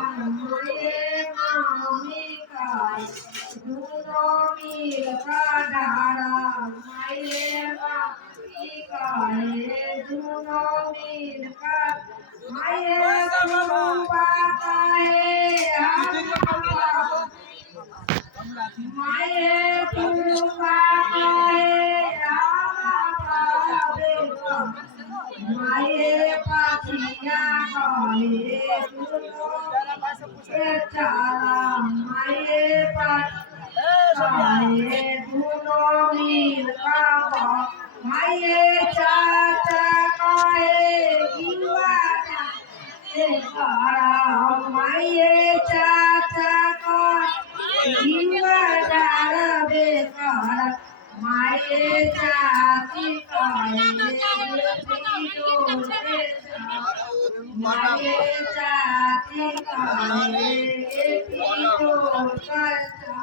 માયે મામી કાય ધૂનો મીર કાઢાળા માયે મામી કાય ધૂનો મીર કાઢ માયે કૃપા કાય માયે કૃપા કાય માયે પાછિયા કાયે ચાલા માયે પાછાયે ધૂનો મીર કાબા માયે ચાચા કાયે ગીવાના એ કાળા માયે ચાચા કાયે ગીવાના બે કાળા માયે ચાચી કાયે માયે ચાચી કાયે પીતો કચા